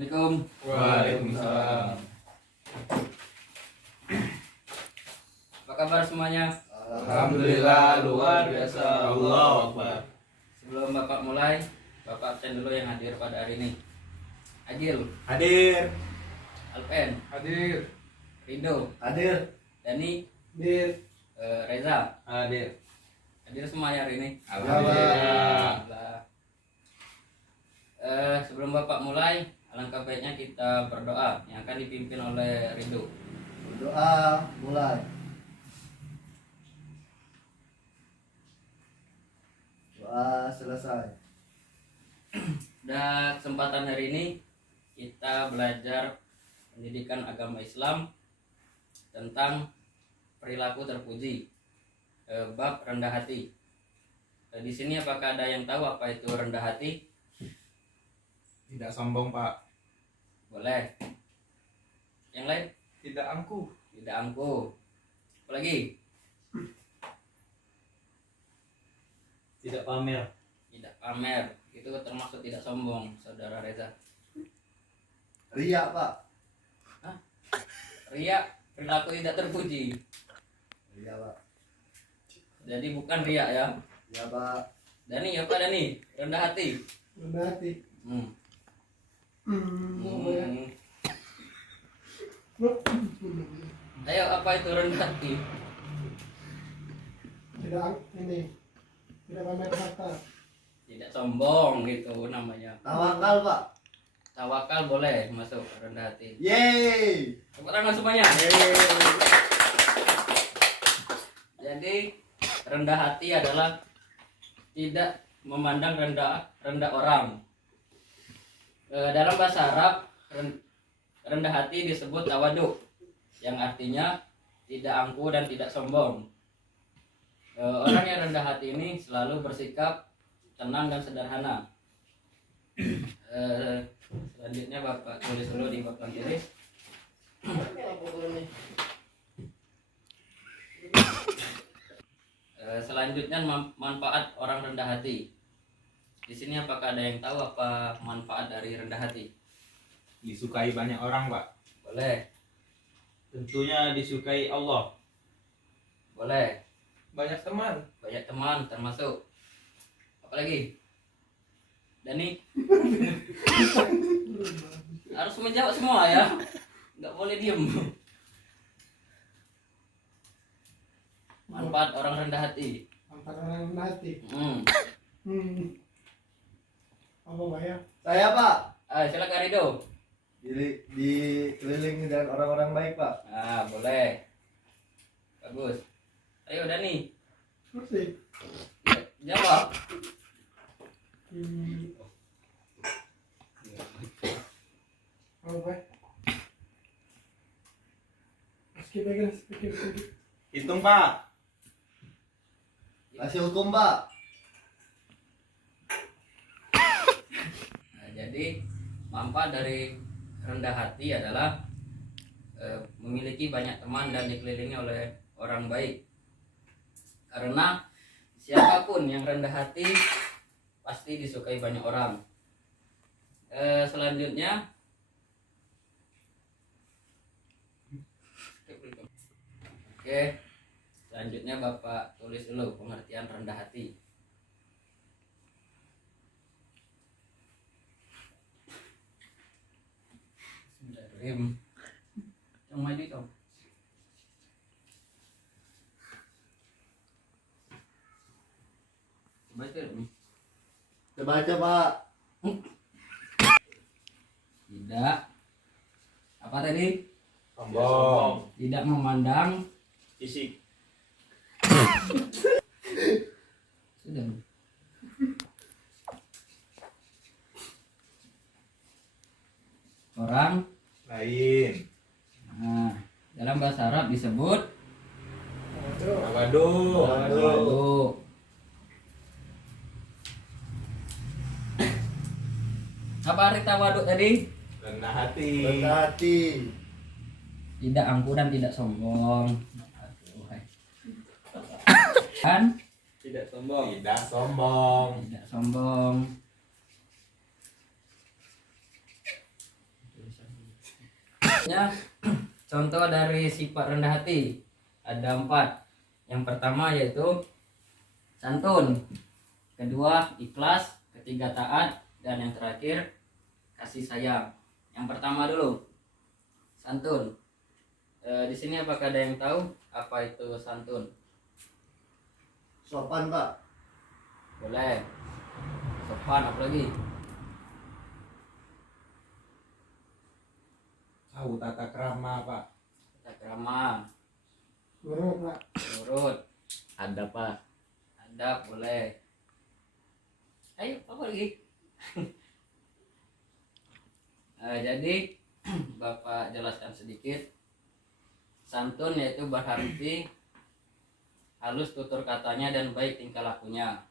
Assalamualaikum. Waalaikumsalam. Apa kabar semuanya? Alhamdulillah luar biasa. Allahu Akbar. Sebelum Bapak mulai, Bapak absen dulu yang hadir pada hari ini. Agil, Hadir. Alpen, Hadir. Rido, Hadir. Dani, Hadir. Reza. Hadir. Hadir semua ya hari ini. Alhamdulillah. Sebelum Bapak mulai, alangkah baiknya kita berdoa yang akan dipimpin oleh Rido. Doa mulai. Doa selesai. Dan kesempatan hari ini kita belajar pendidikan agama Islam tentang perilaku terpuji, bab rendah hati. Di sini apakah ada yang tahu apa itu rendah hati? Tidak sombong, Pak. Boleh. Yang lain? Tidak angkuh. Tidak angkuh. Apa lagi? Tidak pamer. Tidak pamer. Itu termasuk tidak sombong, Saudara Reza. Riak, Pak. Ria, perilaku tidak terpuji. Riak, Pak. Jadi bukan ria ya. Ya, Pak. Dani, apa Dani? Rendah hati. Rendah hati. Ayo, apa itu rendah hati? Tidak pamer harta. Tidak sombong gitu namanya. Tawakal, Pak. Tawakal boleh masuk rendah hati. Yeay. Tepuk tangan semuanya. Jadi rendah hati adalah tidak memandang rendah orang. Dalam bahasa Arab rendah hati disebut tawadu, yang artinya tidak angkuh dan tidak sombong. Orang yang rendah hati ini selalu bersikap tenang dan sederhana. Selanjutnya Bapak tulis dulu di papan tulis. Selanjutnya manfaat orang rendah hati. Di sini apakah ada yang tahu apa manfaat dari rendah hati? Disukai banyak orang, Pak. Boleh, Tentunya disukai Allah. boleh. Banyak teman. Banyak teman termasuk. Apa lagi? Dani? Harus menjawab semua ya. Nggak boleh diem. Manfaat orang rendah hati. Antara orang rendah hati. Apa Pak ya? Saya, Pak. Silakan Rido. Dikelilingi dengan orang-orang baik, Pak. Boleh. Bagus. Ayo Dani. Musik. Jawab. Apa Pak? Skip aja, skip. Hitung, Pak. Kasih hukum, Pak. Jadi manfaat dari rendah hati adalah memiliki banyak teman dan dikelilingi oleh orang baik. Karena siapapun yang rendah hati pasti disukai banyak orang. Selanjutnya selanjutnya Bapak tulis dulu pengertian rendah hati. Bismillahirrahmanirrahim. Yang maju dong. Coba itu. Coba aja, Pak. Tidak. Apa tadi? Sombong. Tidak memandang. Fisik. Sudah. Orang. Lain. Nah, dalam bahasa Arab disebut Waduh. tawadu. Apa arti tawadu tadi? Rendah hati. Rendah hati. Tidak angkuh dan tidak sombong. Kan? Tidak sombong. Tidak sombong. Tidak sombong. Ya, contoh dari sifat rendah hati ada 4. Yang pertama yaitu santun, kedua ikhlas, ketiga taat, dan yang terakhir kasih sayang. Yang pertama dulu santun. Di sini apakah ada yang tahu apa itu santun? Sopan pak. Boleh. Sopan, apa lagi? Tahu tata krama pak. Tata krama, Nurut pak. nurut, Ada pak. adab, boleh. Ayo, apa lagi? Jadi Bapak jelaskan sedikit. Santun yaitu berarti halus tutur katanya dan baik tingkah lakunya.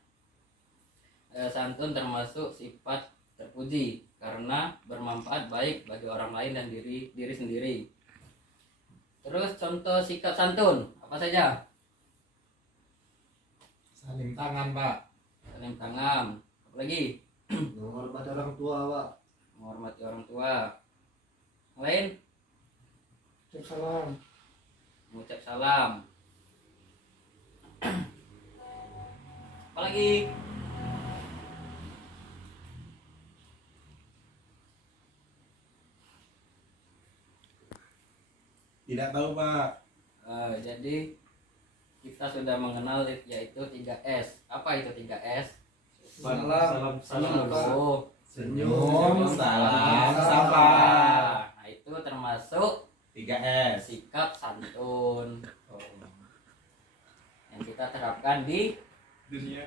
Santun termasuk sifat terpuji karena bermanfaat baik bagi orang lain dan diri sendiri. Terus contoh sikap santun apa saja? Salim tangan pak. Salim tangan. Apa lagi? Menghormati orang tua pak. Menghormati orang tua. Yang lain? Cek salam. Mengucap salam. Apa lagi? Tidak tahu pak. Jadi kita sudah mengenal yaitu 3S. Apa itu 3S? Salam. Senyum dulu. Senyum. Salam. Sapa. Nah, itu termasuk 3S. sikap santun yang kita terapkan di Dunia.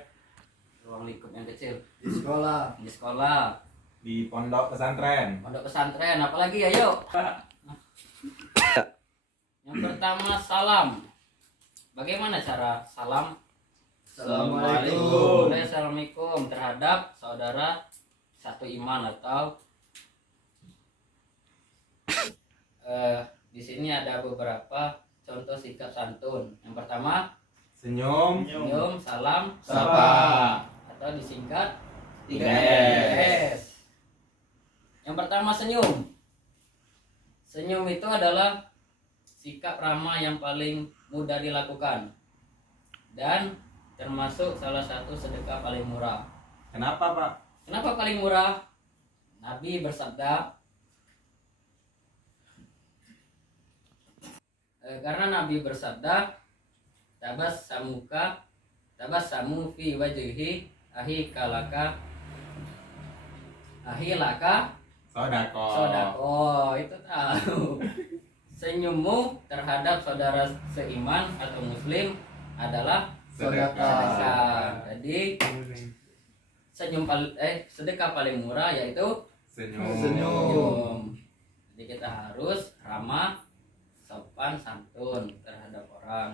ruang lingkup yang kecil, Di sekolah. di sekolah, Di pondok pesantren. pondok pesantren. Apalagi ayo. Yang pertama salam. Bagaimana cara salam? Assalamualaikum. Boleh assalamualaikum terhadap saudara satu iman atau di sini ada beberapa contoh sikap santun. Yang pertama Senyum. senyum, salam, Sapa. atau disingkat 3S. 3S. Yang pertama senyum. Senyum itu adalah sikap ramah yang paling mudah dilakukan dan termasuk salah satu sedekah paling murah. Kenapa pak? Kenapa paling murah? Nabi bersabda, karena Nabi bersabda, tabassamu fi wajhi ahi laka Sodako. sodako. Itu tahu. Senyummu terhadap saudara seiman atau muslim adalah sedekah. Jadi sedekah paling murah yaitu Senyum. Senyum. Jadi kita harus ramah, sopan, santun terhadap orang.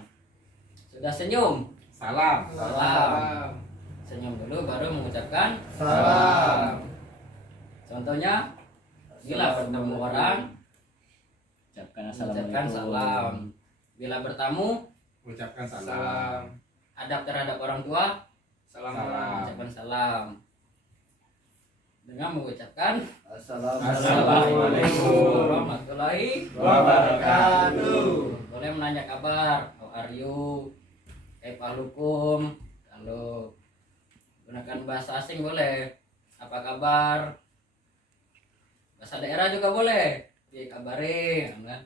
Sudah senyum, Salam. salam. Senyum dulu baru mengucapkan Salam. Contohnya, bila bertemu orang ucapkan salam. Bila bertamu, Ucapkan salam. adab terhadap orang tua, Salam. ucapkan salam. Dengan mengucapkan Assalamualaikum warahmatullahi wabarakatuh. Boleh menanya kabar, how are you, kaifalukum. Kalau gunakan bahasa asing boleh, apa kabar. Bahasa daerah juga boleh, ya kabare, kan?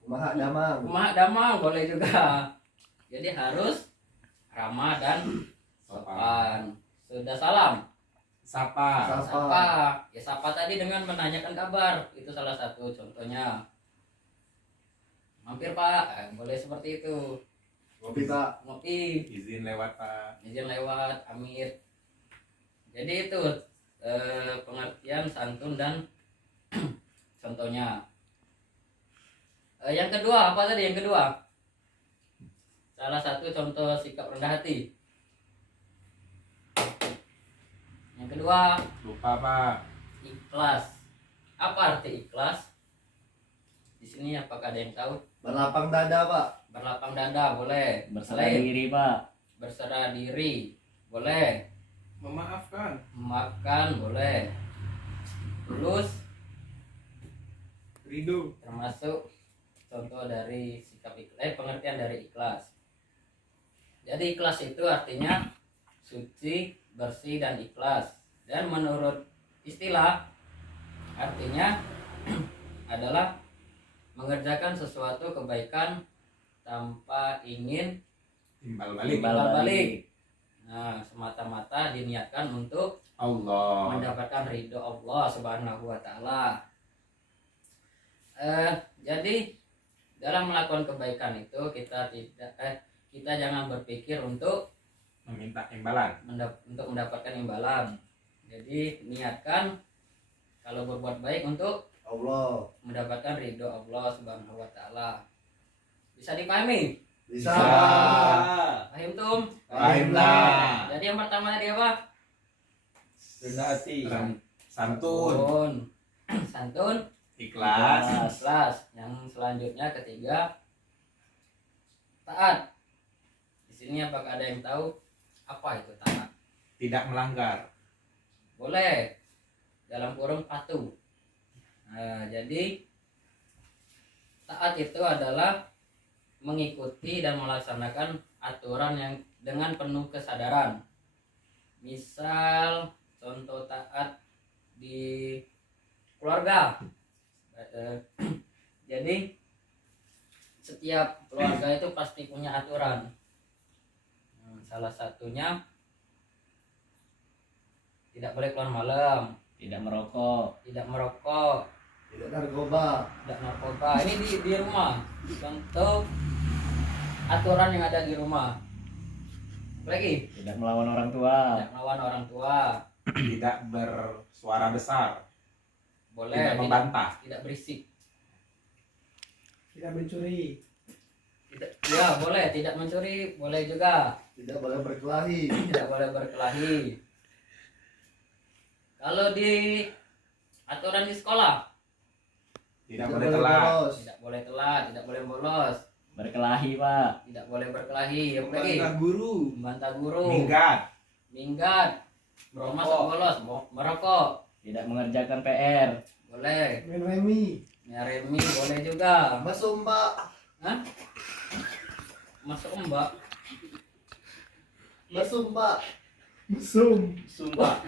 Kumaha damang. Kumaha damang boleh juga. Jadi harus ramah dan sopan. Sudah salam, Sapa. sapa. Ya sapa tadi dengan menanyakan kabar, itu salah satu contohnya. Mampir Pak, boleh seperti itu. Ngopi pak. Ngopi, Izin lewat pak. izin lewat, amit. Jadi itu pengertian santun dan contohnya. Yang kedua apa tadi? Yang kedua, salah satu contoh sikap rendah hati. Yang kedua, Lupa pak. ikhlas. Apa arti ikhlas? Di sini apakah ada yang tahu? Berlapang dada pak. Berlapang dada boleh. Berserah Selain diri pak. berserah diri boleh. Memaafkan. Makan boleh. Tulus Ridho. termasuk contoh dari pengertian dari ikhlas. Jadi ikhlas itu artinya suci, bersih dan ikhlas. Dan menurut istilah artinya adalah mengerjakan sesuatu kebaikan tanpa ingin Timbal balik. timbal balik. Nah, semata-mata diniatkan untuk Allah. mendapatkan ridho Allah Subhanahu wa taala. Jadi dalam melakukan kebaikan itu kita jangan berpikir untuk Meminta imbalan. untuk mendapatkan imbalan. Jadi niatkan kalau berbuat baik untuk Allah. mendapatkan ridho Allah Subhanahu wa taala. Bisa dipahami? Bisa. Paham tum? Pahimlah. Jadi yang pertama tadi apa? Rendah hati. Santun. Santun, Ikhlas. ikhlas. Yang selanjutnya ketiga taat. Di sini apakah ada yang tahu apa itu taat? Tidak melanggar. Boleh. Dalam kurung patuh. Nah, jadi taat itu adalah mengikuti dan melaksanakan aturan yang dengan penuh kesadaran. Misal contoh taat di keluarga. Jadi setiap keluarga itu pasti punya aturan. Salah satunya tidak boleh keluar malam, Tidak merokok. tidak merokok, Tidak narkoba. tidak narkoba. Ini di rumah. Contoh aturan yang ada di rumah. Lagi Tidak melawan orang tua. tidak melawan orang tua. Tidak bersuara besar. Boleh Tidak membantah. tidak berisik. Tidak mencuri. Ya boleh tidak mencuri, boleh juga Tidak boleh berkelahi. tidak boleh berkelahi. Kalau di aturan di sekolah Tidak boleh telat. bolos. tidak boleh telat, tidak boleh bolos, Berkelahi, Pak. tidak boleh berkelahi. Apa lagi? guru. Membantah guru, Minggat. termasuk bolos, merokok, Tidak mengerjakan PR. boleh. Main remi. Nyaremi boleh juga. Mesum, Pak. Hah? Masuk mbak. Mesum, Pak. Mesum. Sumpah.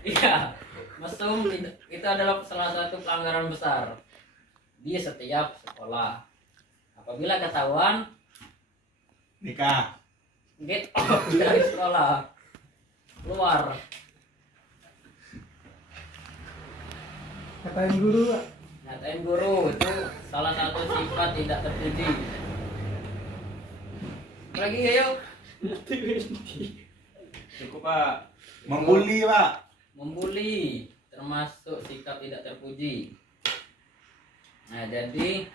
Iya. Mesum itu adalah salah satu pelanggaran besar di setiap sekolah. Apabila ketahuan, Nikah. get out dari sekolah, keluar. Katain guru, Pak. Ngatain guru itu salah satu sifat tidak terpuji. Lagi ayo Cukup, Pak. Membuli, Pak. membuli termasuk sikap tidak terpuji. Nah, jadi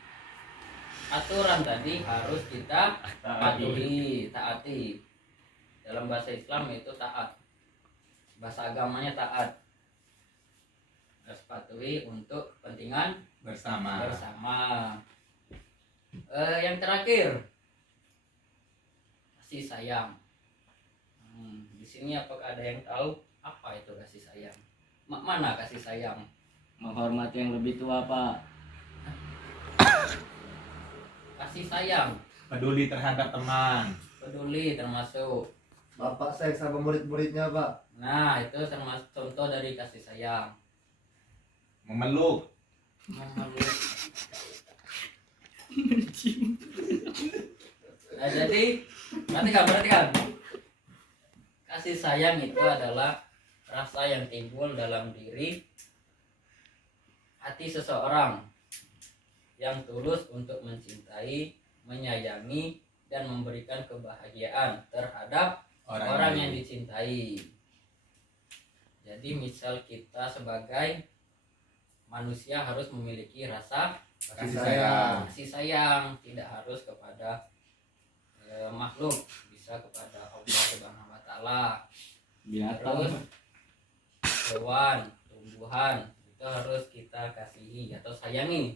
aturan tadi harus kita taati. Dalam bahasa Islam itu taat. Bahasa agamanya taat. Harus patuhi untuk kepentingan Bersama. bersama. Yang terakhir kasih sayang. Di sini apakah ada yang tahu apa itu kasih sayang? Mana kasih sayang? Menghormati yang lebih tua, Pak. Kasih sayang, Peduli terhadap teman. peduli termasuk. Bapak sayang sama murid-muridnya, Pak. Nah, itu termasuk contoh dari kasih sayang. Memeluk. Memeluk. Nah, jadi perhatikan. Kasih sayang itu adalah rasa yang timbul dalam diri hati seseorang yang tulus untuk mencintai, menyayangi, dan memberikan kebahagiaan terhadap orang yang dicintai. Jadi misal kita sebagai manusia harus memiliki rasa kasih sayang, tidak harus kepada makhluk, bisa kepada Allah Subhanahu wa taala. Binatang. Terus hewan, tumbuhan itu harus kita kasihi atau sayangi.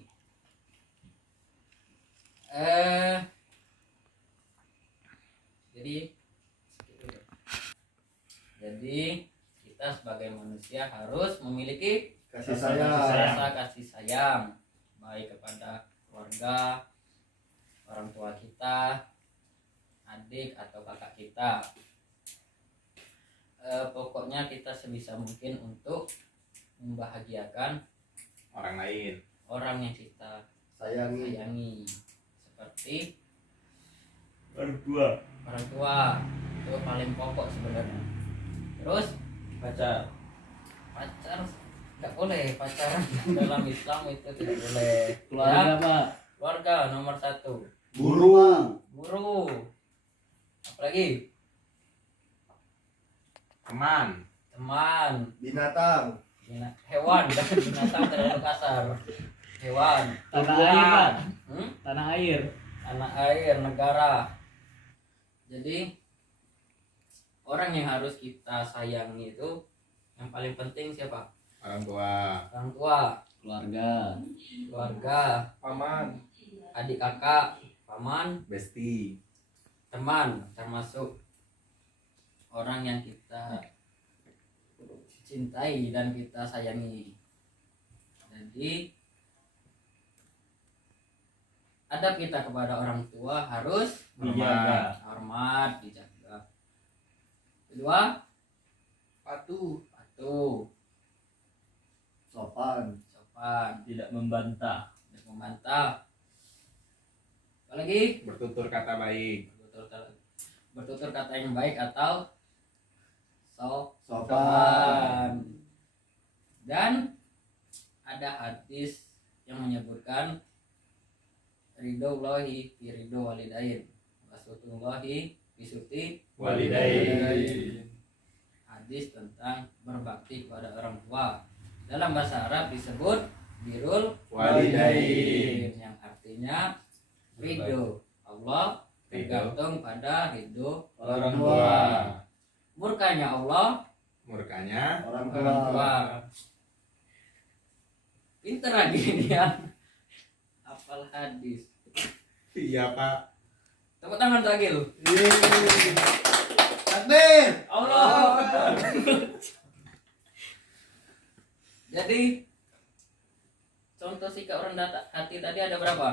Jadi kita sebagai manusia harus memiliki Kasih sayang. rasa kasih sayang. baik kepada keluarga, orang tua kita, adik atau kakak kita. Pokoknya kita sebisa mungkin untuk membahagiakan Orang lain. orang yang kita Sayangi. sayangi, seperti Orang tua. orang tua. Itu paling pokok sebenarnya. Terus Pacar. pacar nggak boleh, pacaran dalam Islam itu tidak boleh. Keluarga Ya, pak. keluarga nomor 1. Guru. Guru, apalagi Teman. teman, Binatang. hewan. Binatang terlalu kasar. Hewan, Tanah Tumbuhan. air pak. hmm? Tanah air. Tanah air, negara. Jadi orang yang harus kita sayangi itu yang paling penting siapa? Orang tua. Orang tua, Keluarga. keluarga, Paman. adik kakak, paman, Besti. teman, termasuk orang yang kita cintai dan kita sayangi. Jadi adab kita kepada orang tua harus Dijaga. hormat, dijaga. Kedua, Patuh. patuh, Sopan. sopan, Tidak membantah. tidak membantah. Apalagi Bertutur kata baik. bertutur kata yang baik atau Sopan. sopan. Dan ada hadis yang menyebutkan ridhollahi fi ridho walidain, wasutullahi fi suti Walidain. Hadis tentang berbakti kepada orang tua. Dalam bahasa Arab disebut birrul Walidain. yang artinya ridho Allah tergantung pada ridho Orang tua. murkanya Allah Murkanya Orang orang tua. tua. Pinter lagi dia hafal hadis. iya pak. Tepuk tangan Tagil. Takbir. Allah. Jadi contoh sikap rendah hati tadi ada berapa?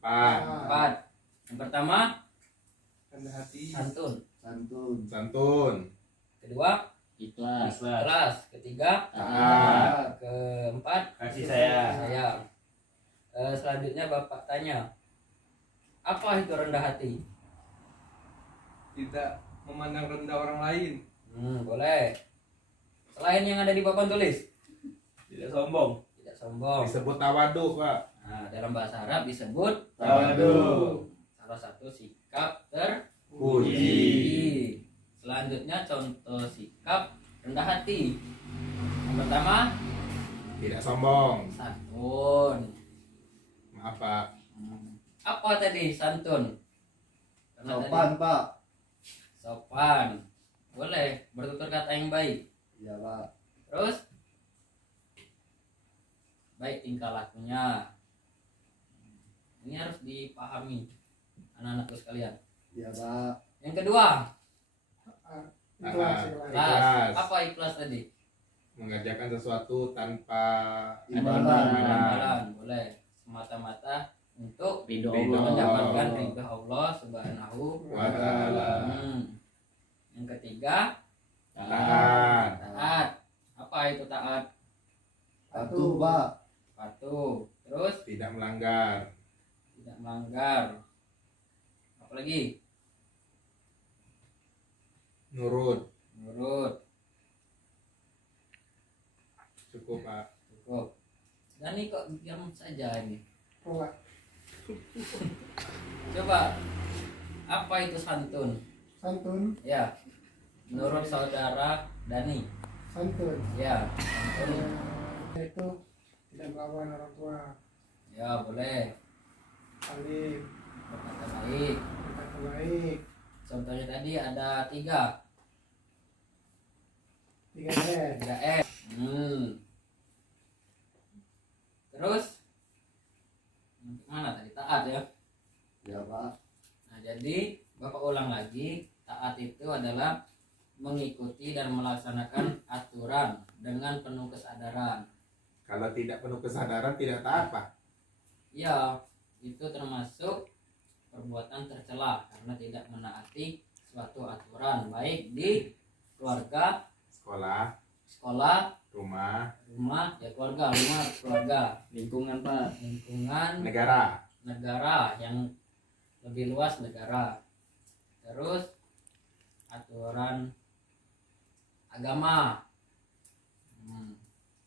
4. 4. Yang pertama Rendah hati. santun. Santun. Santun. Kedua Ikhlas. ikhlas. Ketiga Taat. keempat Kasih sayang. sayang. Selanjutnya Bapak tanya, apa itu rendah hati? Tidak memandang rendah orang lain. Boleh. Selain yang ada di papan tulis, Tidak sombong. tidak sombong. Disebut tawadu pak. Nah, dalam bahasa Arab disebut Tawadu. salah satu sikap terpuji. Puji. Selanjutnya contoh sikap rendah hati. Yang pertama Tidak sombong. santun. Maaf pak. Apa tadi santun? Karena tadi Sopan, Pak. sopan. Boleh bertutur kata yang baik. Iya, Pak. Terus baik tingkah lakunya. Ini harus dipahami anak-anakku sekalian. Iya, Pak. Yang kedua, Ikhlas. ikhlas. Ikhlas. Apa ikhlas tadi? Mengerjakan sesuatu tanpa Imbalan. Amalan. Boleh semata-mata untuk Ridho Ridho Allah. mendapatkan ridha Allah Subhanahu wa ta'ala. Yang ketiga, Taat. taat. Apa itu taat? Patuh, Pak. Patuh. Terus Tidak melanggar. tidak melanggar. Apalagi Nurut. nurut. Cukup pak. Cukup. Dan ini kok diam saja ini. Enggak. Coba, apa itu santun? Santun. Ya, menurut saudara Dani. Santun. Ya, santun. Itu tidak melawan orang tua. Ya, boleh. Alim. Berkata baik. Berkata baik. Contohnya tadi ada 3. 3S. 3S. Terus mana tadi? Taat ya. Iya, Pak. Nah, jadi Bapak ulang lagi, taat itu adalah mengikuti dan melaksanakan aturan dengan penuh kesadaran. Kalau tidak penuh kesadaran tidak taat pak. Ya, itu termasuk perbuatan tercela karena tidak menaati suatu aturan baik di keluarga, Sekolah, sekolah, rumah, rumah, ya keluarga, Lingkungan Pak. lingkungan, negara. yang lebih luas negara. Terus aturan agama.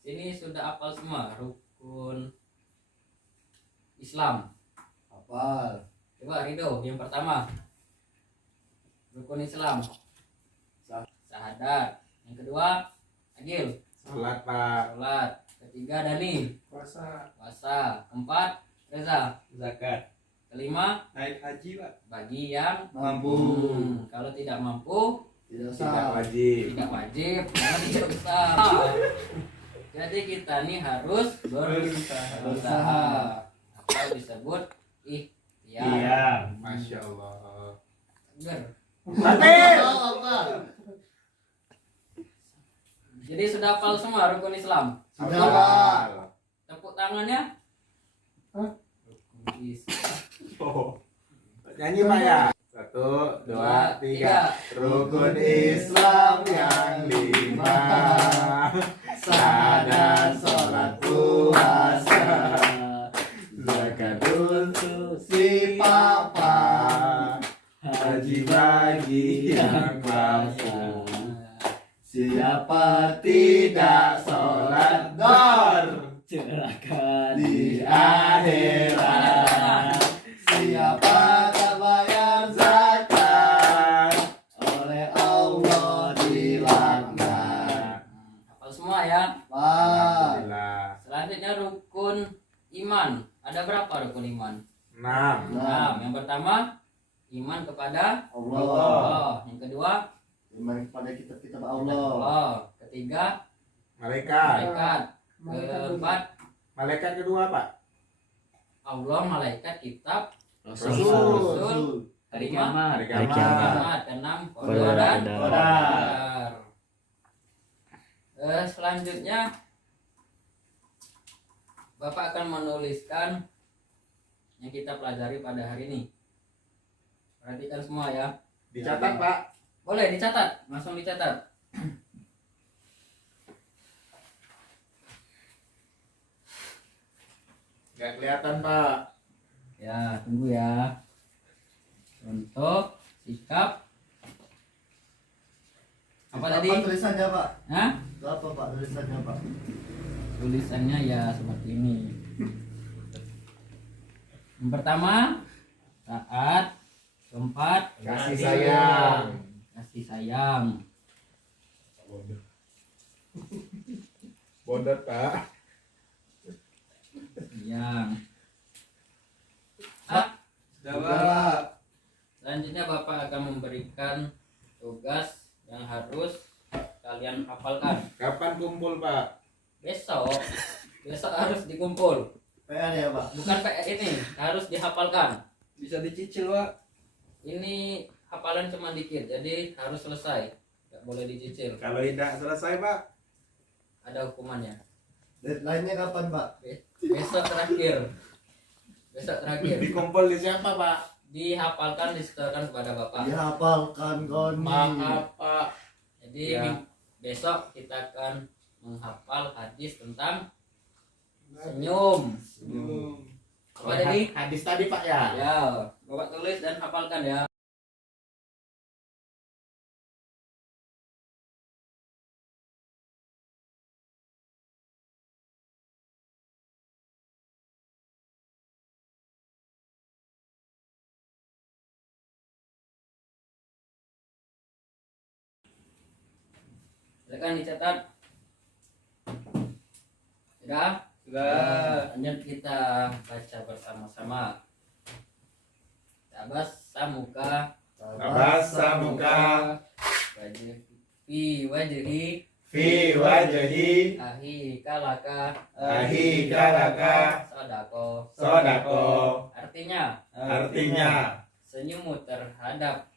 Sini sudah hafal semua rukun Islam. Hafal. Coba Rido, yang pertama rukun Islam syahadat. Yang kedua Agil, Sholat Pak. sholat. Ketiga Dani, Puasa. puasa. Keempat Reza. Zakat. Kelima Naik haji Pak. bagi yang Mampu. kalau tidak mampu Tidak Tidak sah. wajib. tidak wajib karena tidak usah. Jadi kita nih harus berusaha atau disebut ikhtiar. Iya. Masya Allah. Bener. Hafal. Jadi sudah hafal semua rukun Islam. Sudah, Hafal? Pak. Tepuk tangannya. Hah? Rukun Islam. Oh. Nyanyi Pak ya. 1, 2, 3. Rukun Islam yang 5. Syahadat, sholat, puasa, zakat untuk si papa, haji bagi yang mampu. Siapa tidak sholat dor Celaka di akhirat. Siapa tak bayar zakat, oleh Allah dilaknat. Hafal semua ya. Pak. Alhamdulillah. Selanjutnya rukun iman. Ada berapa rukun iman? 6. 6. Yang pertama iman kepada Allah. Allah. Yang kedua Iman kepada kitab-kitab Allah. Allah. Ketiga Malaikat. malaikat. Malaikat Keempat Malaikat kedua Pak. Allah, malaikat, kitab. Rasul. Rasul. Kelima Hari Hari kiamat. kiamat. kiamat. Keenam Qadar qadar dan dan qadar. Selanjutnya Bapak akan menuliskan yang kita pelajari pada hari ini. Perhatikan semua ya. Dicatat Pak. Boleh dicatat, langsung dicatat. Gak kelihatan Pak. Ya, tunggu ya. Untuk sikap apa tadi? Apa tulisannya, Pak? Hah? Itu apa, Pak? Tulisannya, Pak? Tulisannya ya seperti ini. Yang pertama, taat. Keempat, Kasih sayang. kasih sayang. Bodot Pak. Sayang. Sudah, Pak. Selanjutnya Bapak akan memberikan tugas yang harus kalian hafalkan. Kapan kumpul Pak? Besok harus dikumpul. PR ya, Pak? Bukan PR ini, harus dihafalkan. Bisa dicicil Pak. Ini hafalan cuma dikit, jadi harus selesai. Nggak boleh dicicil. Kalau tidak selesai Pak. Ada hukumannya. Deadline-nya kapan, Pak? Besok terakhir. Besok terakhir. Dikumpul di siapa Pak? Dihafalkan, disetorkan kepada Bapak. Dihafalkan koni. Maaf Pak. Jadi Ya. besok kita akan menghafal hadis tentang senyum. Apa tadi? Hadis tadi Pak ya. Ya, Bapak tulis dan hafalkan ya. Silakan dicatat. Sudah? Sudah. Lanjut kita baca bersama-sama. Tabasamuka Tabasamuka fi wajhi fi wajhi ahi kalaka ahi kalaka sodako. artinya Senyummu terhadap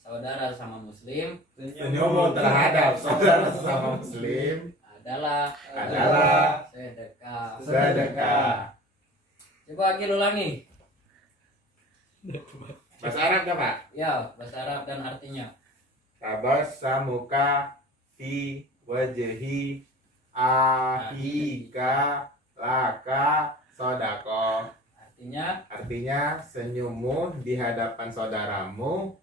saudara sama muslim senyummu terhadap saudara sesama muslim adalah adalah sedekah. sedekah. Coba Agil ulangi. Bahasa Arab dah Pak. Ya, bahasa Arab dan artinya. Tabassamuka fi wajhi ahika laka sodako. Artinya senyummu di hadapan saudaramu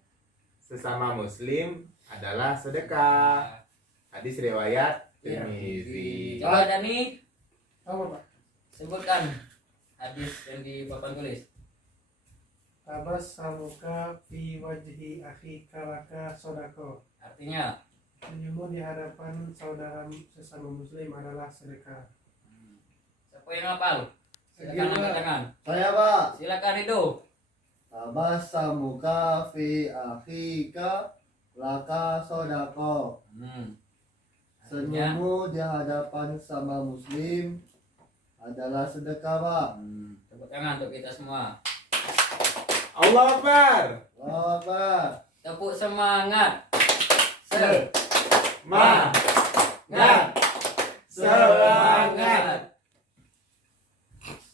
sesama muslim adalah sedekah. Hadis riwayat Tirmizi. Coba Dani Apa Pak? sebutkan hadis yang di papan tulis. Tabassamuka fi wajhi akhika laka sodako. Artinya. Senyummu di hadapan saudara sesama muslim adalah sedekah. Siapa yang hafal? Silakan angkat tangan. Saya Pak. Silakan Rido. Tabassamuka fi akhika laka sodako. Artinya. Senyummu di hadapan sama muslim adalah sedekah Pak. Tepuk tangan untuk kita semua. Allah Akbar. Allahu Akbar. Tepuk semangat. Semangat.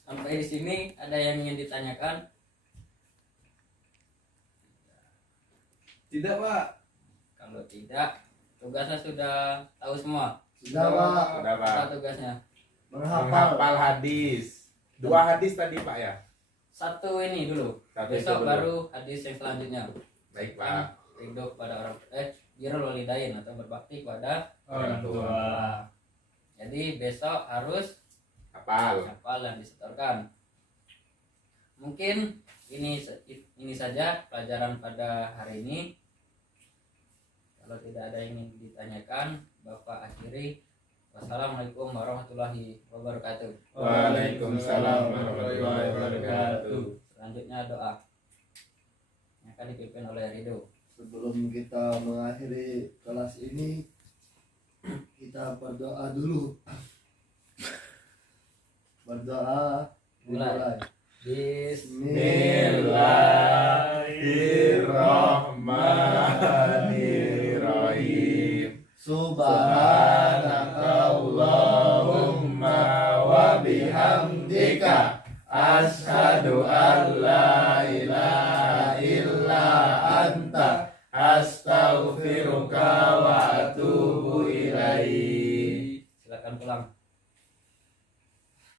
Sampai di sini ada yang ingin ditanyakan? Tidak Pak. Kalau tidak, tugasnya sudah tahu semua. Sudah Pak. Udah Pak. Apa tugasnya? Menghafal. Menghafal hadis. 2 hadis tadi Pak ya. Satu ini dulu. Satu itu Besok dulu. baru hadis yang selanjutnya. Baik Pak. Ridho kepada orang birrul walidain atau berbakti kepada Orang tua. Jadi besok harus Hafal. hafal dan disetorkan. Mungkin ini saja pelajaran pada hari ini. Kalau tidak ada yang ingin ditanyakan, Bapak akhiri. Wassalamualaikum warahmatullahi wabarakatuh. Waalaikumsalam warahmatullahi wabarakatuh. Selanjutnya doa yang akan dipimpin oleh Ridho. Sebelum kita mengakhiri kelas ini, kita berdoa dulu. Berdoa dimulai. Bismillahirrahmanirrahim. Subhanakallahumma wa bihamdika asyhadu an la ilaha